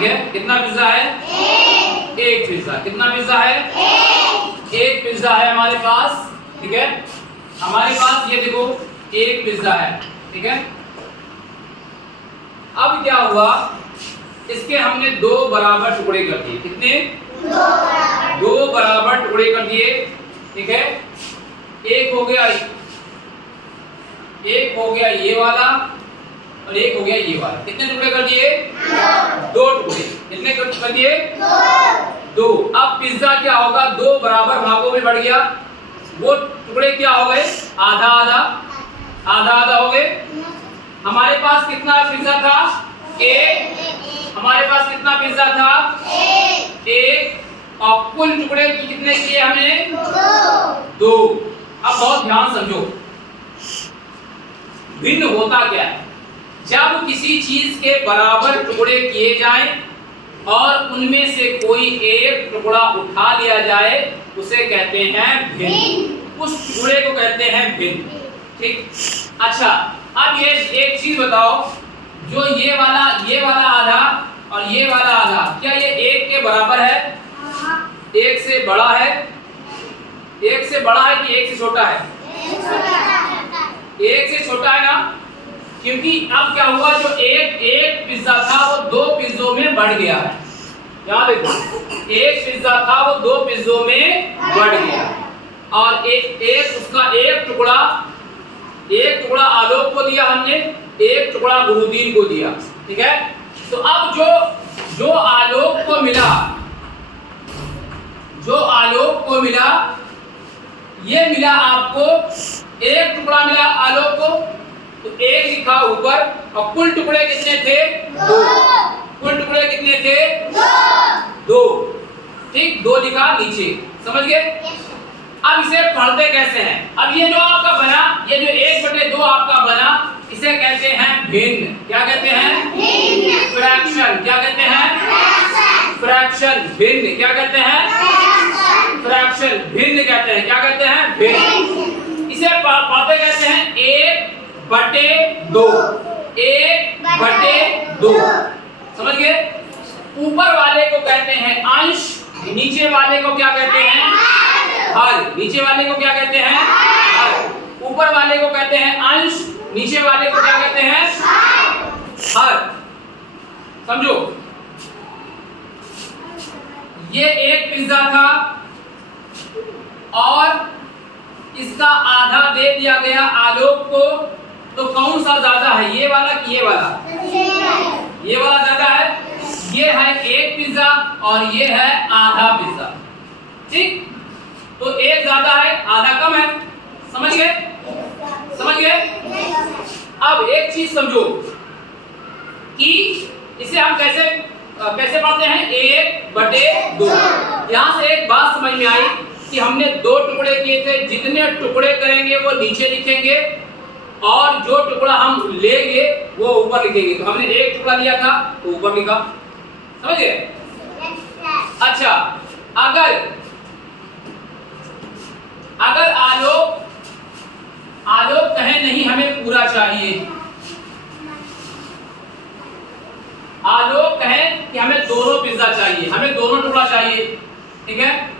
ठीक है, कितना पिज्जा है? एक पिज्जा। कितना पिज्जा है? एक पिज्जा है हमारे पास, ठीक है। हमारे पास ये देखो एक पिज्जा है, ठीक है। अब क्या हुआ, इसके हमने दो बराबर टुकड़े कर दिए। कितने? दो बराबर टुकड़े कर दिए, ठीक है। एक हो गया ये वाला और एक हो गया ये वाला। कितने टुकड़े कर दिए? दो टुकड़े। कितने कर दिए? दो। अब पिज्जा क्या होगा, दो बराबर भागों में बढ़ गया। वो टुकड़े क्या हो गए? आधा आधा, आधा आधा हो गए। हमारे पास कितना पिज्जा था? एक। हमारे पास कितना पिज्जा था? एक। और कुल टुकड़े कितने किए हमने? दो। अब बहुत ध्यान समझो, भिन्न होता क्या है? जब किसी चीज के बराबर टुकड़े किए जाएं और उनमें से कोई एक टुकड़ा उठा लिया जाए, उसे कहते हैं भिन्न। उस टुकड़े को कहते हैं भिन्न, ठीक। अच्छा, अब ये एक चीज बताओ, जो ये वाला आधा और ये वाला आधा, क्या ये एक के बराबर है? एक से बड़ा है? एक से बड़ा है कि एक से छोटा है? एक से छोटा है ना, क्योंकि अब क्या हुआ, जो एक पिज्जा था वो दो पिज्जों में बढ़ गया है। यहाँ देखो, एक पिज्जा था वो दो पिज्जों में बढ़ गया, और एक उसका एक टुकड़ा आलोक को दिया हमने, एक टुकड़ा गुरुदीन को दिया, ठीक है। तो अब जो आलोक को मिला, ये मिला आपको, एक टुकड़ा मिला आलोक को, तो एक लिखा ऊपर, और कुल टुकड़े कितने थे? दो। कुल टुकड़े कितने थे? दो, ठीक। दो लिखा नीचे, समझ गए? अब इसे पढ़ते कैसे हैं? अब ये जो आपका बना, ये जो 1/2 आपका बना, इसे कहते हैं भिन्न। क्या कहते हैं? फ्रैक्शन। क्या कहते हैं? फ्रैक्शन। भिन्न। क्या कहते हैं? फ्रैक्शन। भिन्न कहते हैं। क्या कहते हैं? भिन्न। इसे पढ़ते कैसे हैं? 1/2। 1/2, समझ गए? ऊपर वाले को कहते हैं अंश, नीचे वाले को क्या कहते हैं? हर। नीचे वाले को क्या कहते हैं? हर। ऊपर वाले को कहते हैं अंश, नीचे वाले को क्या कहते हैं? हर। समझो, ये एक पिज्जा था और इसका आधा दे दिया गया आलोक को, तो कौन सा ज्यादा है, ये वाला कि ये वाला? ये वाला ज्यादा है। ये है एक पिज्जा और ये है आधा पिज्जा, ठीक। तो एक ज्यादा है, आधा कम है। समझ गए? समझ गए? अब एक चीज समझो कि इसे हम कैसे पढ़ते हैं? 1/2। यहां से एक बात समझ में आई कि हमने दो टुकड़े किए थे, जितने टुकड़े करेंगे वो नीचे लिखेंगे और जो टुकड़ा हम लेंगे वो ऊपर लिखेंगे। तो हमने एक टुकड़ा लिया था तो ऊपर लिखा, समझ गए? अच्छा, अगर आलोक कहे नहीं हमें पूरा चाहिए, आलोक कहे कि हमें दोनों पिज्जा चाहिए, हमें दोनों टुकड़ा चाहिए, ठीक है।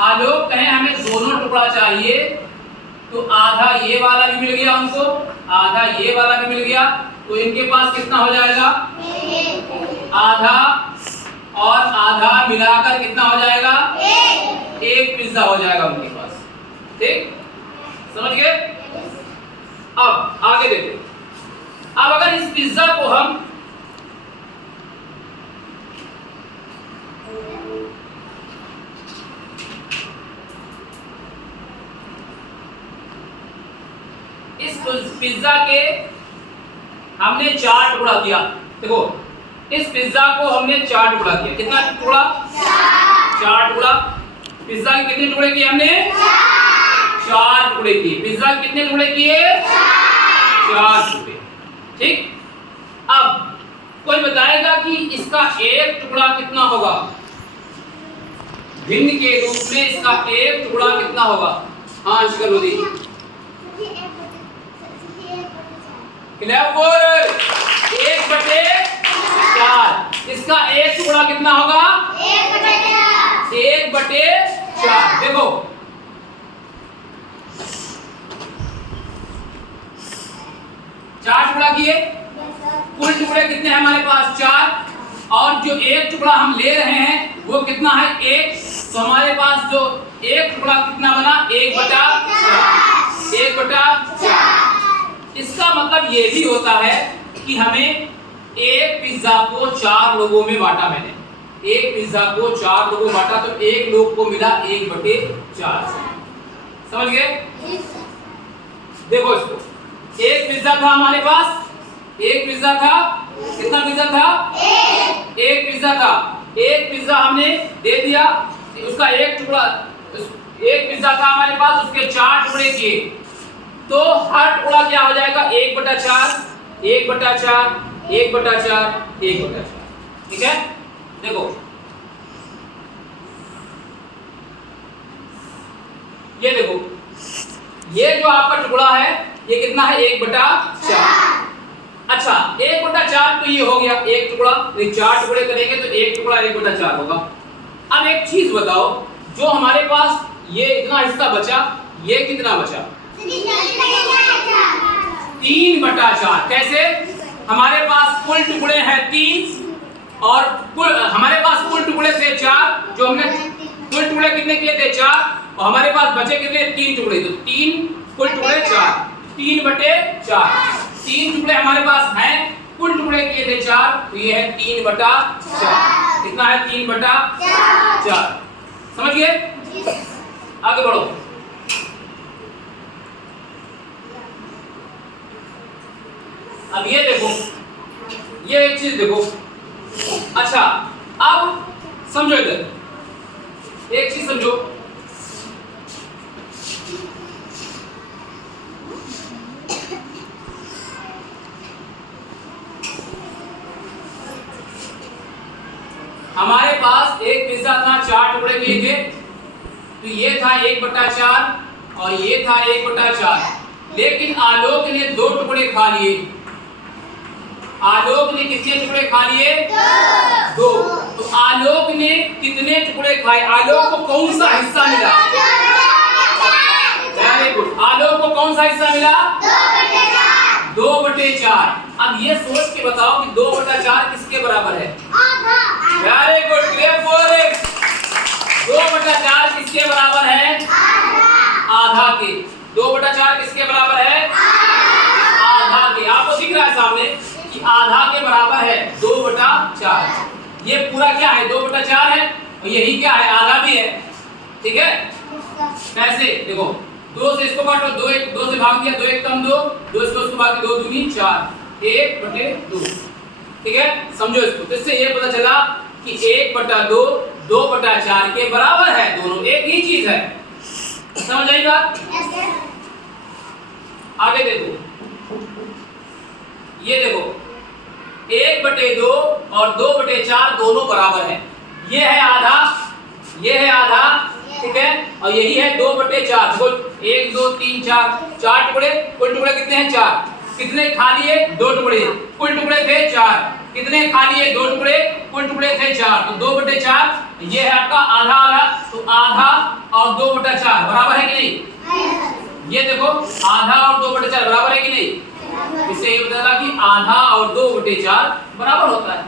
आलोक कहे हमें दोनों टुकड़ा चाहिए, तो आधा ये वाला भी मिल गया उनको, आधा ये वाला भी मिल गया, तो इनके पास कितना हो जाएगा? आधा और आधा मिलाकर कितना हो जाएगा? एक पिज्जा हो जाएगा उनके पास, ठीक। समझ गए? अब आगे देखो, अब अगर इस पिज्जा को हम पिज्जा के हमने 4 टुकड़ा किया। देखो, इस पिज्जा को हमने 4 टुकड़ा किया। कितना टुकड़ा? 4 टुकड़ा। पिज्जा के कितने टुकड़े किए हमने? 4 टुकड़े किए। पिज्जा के कितने टुकड़े किए? 4 टुकड़े, ठीक। अब कोई बताएगा कि इसका एक टुकड़ा कितना होगा? भिन्न के रूप में इसका एक टुकड़ा कितना होगा? हाँ शिकर मोदी, क्लैप फॉर 1/4। इसका एक टुकड़ा कितना होगा? 1/4। देखो चार टुकड़ा किए, कुल टुकड़े कितने हैं हमारे पास? 4। और जो एक टुकड़ा हम ले रहे हैं वो कितना है? 1। तो हमारे पास जो एक टुकड़ा कितना बना? 1/4। 1/4। इसका मतलब ये भी होता है कि हमें एक पिज्जा को 4 लोगों में बांटा। मैंने एक पिज्जा को 4 लोगों में बांटा तो एक लोग को मिला 1/4। समझ गए? देखो इसको, एक पिज्जा था हमारे पास, एक पिज्जा था। कितना पिज्जा था? एक पिज्जा था। एक पिज्जा हमने दे दिया, उसका एक टुकड़ा, एक पिज्जा था हमारे पास, उसके 4 टुकड़े किए तो हर टुकड़ा क्या हो जाएगा? 1/4, 1/4, 1/4, 1/4। ठीक है? देखो ये देखो, ये जो आपका टुकड़ा है ये कितना है? 1/4। अच्छा 1/4 तो ये हो गया एक टुकड़ा, ये 4 टुकड़े करेंगे तो एक टुकड़ा 1/4 होगा। अब एक चीज बताओ, जो हमारे पास ये इतना हिस्सा बचा, ये कितना बचा? 3/4। कैसे? हमारे पास कुल टुकड़े हैं 3 और हमारे पास कुल टुकड़े थे 4। जो हमने कुल टुकड़े कितने किए थे? 4। और हमारे पास बचे कितने? 3 टुकड़े। तो 3 कुल टुकड़े 4, 3/4। 3 टुकड़े हमारे पास हैं, कुल टुकड़े किए थे 4, तो ये है 3/4। कितना है? 3/4। समझ गए? आगे बढ़ो। अब ये देखो, ये एक चीज देखो। अच्छा अब समझो, इधर एक चीज समझो। हमारे पास एक पिज्जा था, 4 टुकड़े किए थे, तो ये था 1/4 और ये था 1/4। लेकिन आलोक ने 2 टुकड़े खा लिए। आलोक ने कितने टुकड़े खा लिए? 2। तो आलोक ने कितने टुकड़े खाए? आलोक को कौन सा हिस्सा मिला? Very good. आलोक को कौन सा हिस्सा मिला? 2/4। अब ये सोच के बताओ कि 2/4 किसके बराबर है? Very good, clear for it. 2/4 किसके बराबर है? आधा के। 2/4 किसके बराबर है? आधा के। आपको दिख रहा है सामने कि आधा के बराबर है 2/4। ये पूरा क्या है? 2/4 है और यही क्या है? आधा भी है। ठीक है? कैसे? देखो 2 से इसको काटो, 2 से भाग दिया, 2 1 कम 2, 2 से उसको भाग 2 दूनी 4, 1/2। ठीक है? समझो इसको। तो इससे ये पता चला कि 1/2 2/4 के बराबर है। दोनों एक ही चीज है। समझ आई बात? आगे देखो, ये देखो 1/2 और 2/4 दोनों बराबर है। ये है आधा, ये है आधा। ठीक है? और यही है 2/4। देखो 1 2 3 4 टुकड़े। कुल टुकड़े कितने हैं? 4। कितने खा लिए? 2 टुकड़े। कुल टुकड़े थे 4। कितने खा लिए? 2 टुकड़े। कुल टुकड़े थे 4। तो 2/4 ये है आपका आधा आधा। तो आधा और 2/4 बराबर है कि नहीं? ये देखो आधा और 2/4 बराबर है कि नहीं? इससे ये पता चला कि आधा और 2/4 बराबर होता है।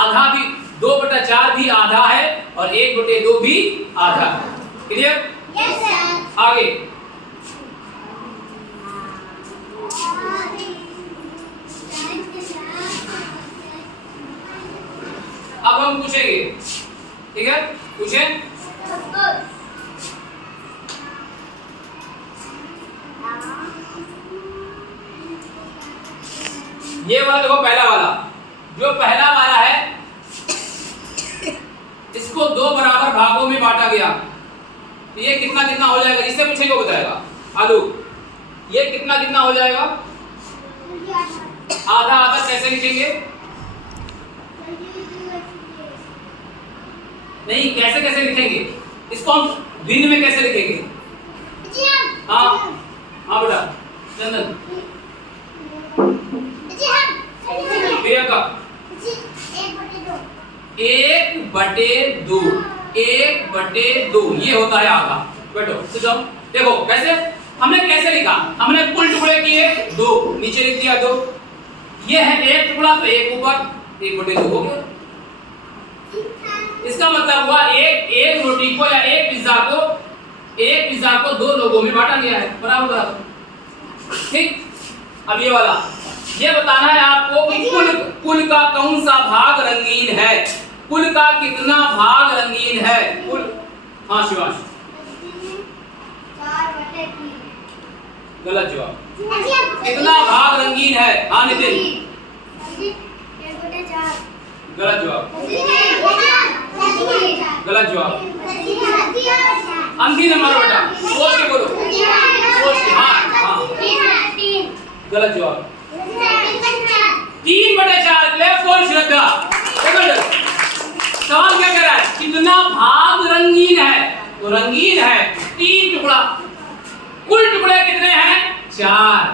आधा भी 2/4 भी आधा है और 1/2 भी आधा है। क्लियर? Yes sir. आगे अब हम पूछेंगे। ठीक है? पूछें। ये वाला देखो, पहला वाला, जो पहला वाला है इसको 2 बराबर भागों में बांटा गया। तो ये कितना कितना हो जाएगा? इससे पूछेंगे वो बताएगा। आलू, ये कितना कितना हो जाएगा? आधा आधा कैसे लिखेंगे? नहीं, कैसे कैसे लिखेंगे इसको? हम भिन्न में कैसे लिखेंगे? हाँ हाँ बेटा चंदन, प्रियंका, 1/2, 1/2 ये होता है आधा। बैठो तो जाओ, देखो कैसे हमने कैसे लिखा, हमने कुल टुकड़े किए 2, नीचे लिख दिया 2, ये है एक टुकड़ा तो एक ऊपर, 1/2 हो गया। इसका मतलब हुआ एक रोटी को या एक पिज्जा को 2 लोगों में बांटा गया है, बराबर बराबर। ठीक, अब ये वाला ये बताना है आपको कि कुल का कौन सा भाग रंगीन है, कुल का कितना भाग रंगीन है कुल। हाँ शिवांश, 4/3 गलत जवाब। कितना भाग रंगीन है? हाँ नितिन, 1/4 गलत जवाब, गलत जवाब। अंतिम नंबर बेटा, सोच के बोलो, सोच के। हाँ हाँ, गलत जवाब। 3/4 लेफ्ट फॉर श्रद्धा। सवाल क्या कह रहा है, कितना भाग रंगीन है? तो रंगीन है 3 टुकड़ा, कुल टुकड़े कितने हैं? 4,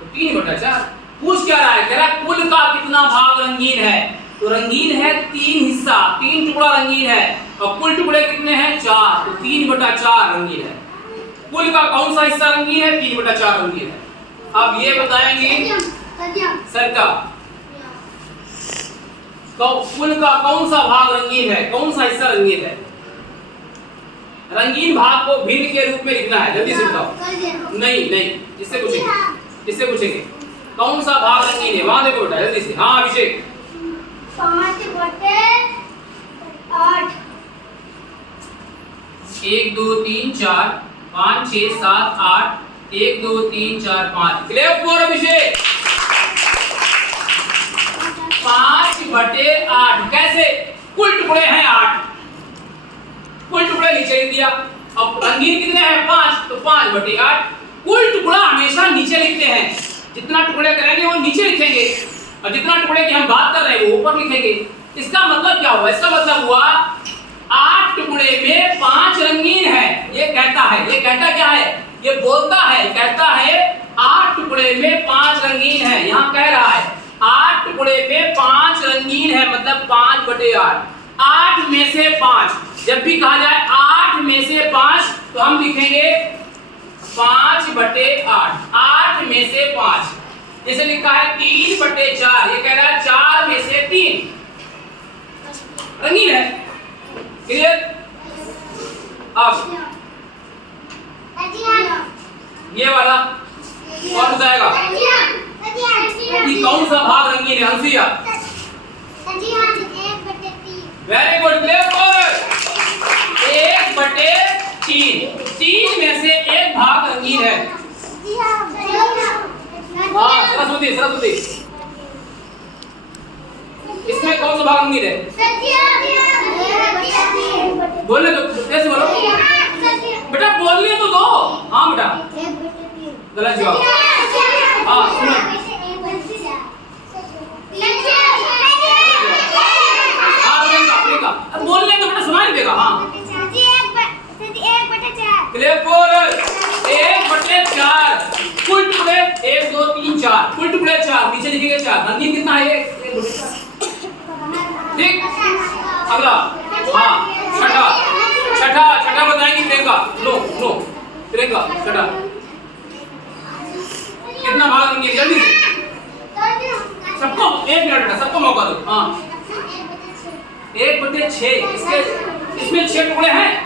तो 3/4। पूछ क्या रहा है, कह रहा है कुल का कितना भाग रंगीन है? तो रंगीन है 3 हिस्सा, 3 टुकड़ा रंगीन है, और कुल टुकड़े कितने हैं? 4, तो 3/4 रंगीन है। कुल का कौन सा हिस्सा रंगीन है? 3/4 रंगीन है। अब ये बताएंगे सर का कुल का कौन सा भाग रंगीन है, कौन सा हिस्सा रंगीन है? रंगीन भाग को भिन्न के रूप में लिखना है, जल्दी से बताओ। नहीं नहीं, इससे पूछेंगे कौन सा भाग रंगीन है, वहां देखो बेटा जल्दी से। हाँ अभिषेक, 5/8 1 2 3 4 5 6 7 8 1 2 3 4 5 क्लियर फॉर अभिषेक। 5/8 कैसे? कुल टुकड़े हैं 8, कुल टुकड़े नीचे लिख दिया। अब रंगीन कितने हैं? 5, तो 5/8। कुल टुकड़ा हमेशा नीचे लिखते हैं, जितना टुकड़े करेंगे वो नीचे लिखेंगे, और जितना टुकड़े की हम बात कर रहे हैं वो ऊपर लिखेंगे। इसका मतलब क्या हुआ? इसका मतलब हुआ 8 टुकड़े में 5 रंगीन है। ये कहता क्या है? ये बोलता है, कहता है 8 टुकड़े में 5 रंगीन है। यहाँ कह रहा है 8 टुकड़े में 5 रंगीन है, मतलब 5/8। 8 में से 5, जब भी कहा जाए 8 में से 5 तो हम लिखेंगे 5/8। 8 में से 5, जैसे लिखा है 3/4, ये कह रहा है 4 में से 3 रंगीन है। क्लियर? अब ये वाला कौन बताएगा कि कौन सा भाग रंगीन है? अंशिया, वेरी गुड, क्लियर फॉर 1/3। 3 में से 1 भाग रंगीन है। हाँ सरस्वती, इसमें कौन सा भाग रंगीन है? बोलने दो, कैसे बोलो बेटा, बोलने तो दो। हाँ बेटा, गलत जवाब। हाँ सुनो, प्रियंका, अब बोलने तो बेटा सुनाई देगा। हाँ क्लियर फॉर 1/4। कुल टुकड़े 1 2 3 4, कुल टुकड़े 4, नीचे लिखेंगे 4। रंगीन कितना है? ठीक, अगला। हाँ छठा बताएंगे प्रियंका। नो प्रियंका, छठा कितना भाग रंगीन? जल्दी से सबको 1 मिनट, सबको मौका दो। हाँ 1/6। इसमें 6 टुकड़े हैं,